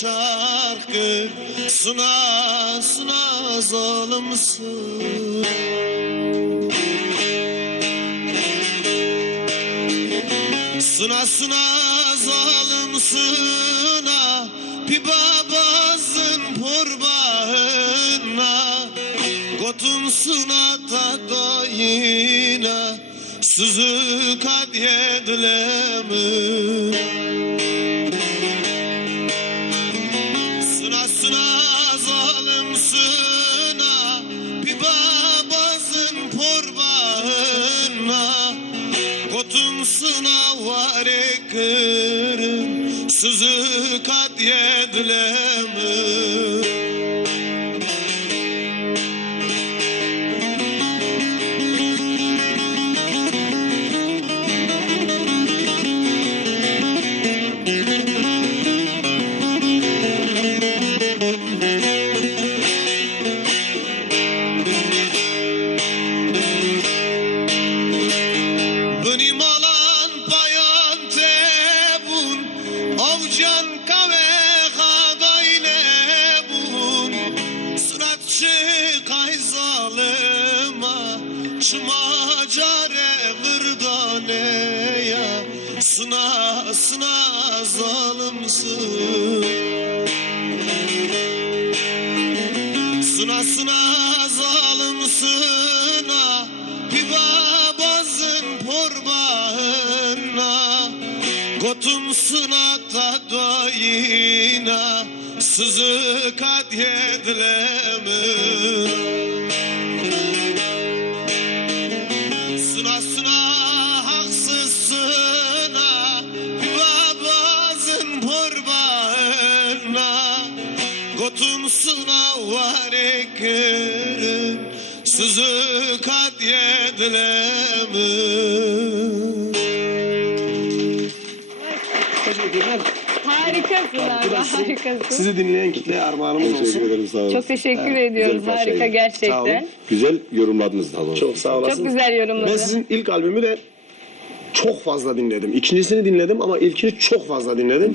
çarkı suna suna zalimsin. Suna suna zalimsin ah, bir babasın porbağına, gotun suna tadayına, sızı kad yedilemi. Suna suna zalimsin ah, bir babasın porbağına, gotun suna var ekırım, sızı kad yedilemi. Benim alan bayan tebun, avcan kave hadayle bun, surat çıkay zalıma, çıma care vırdane ya, sına sına zalimsin. Sına sına zalimsin ah, bir babasın porbağına, gotun sına tadayına, sızı kad yedilemi. Sına sına haksızsın ah, bir babasın porbağına, gotun sına var ekırım, sızı kad yedilemi. Harikasın abi, harikasın. Sizi dinleyen kitleye armağanımız olsun. Teşekkür ederim, sağ olun. Çok teşekkür ediyoruz. güzel bir Harika parçaydı. gerçekten. Sağ olun. Güzel yorumladınız daha. Çok sağ olasın. Çok güzel yorumladı. Ben sizin ilk albümü de çok fazla dinledim. İkincisini dinledim ama ilkini çok fazla dinledim.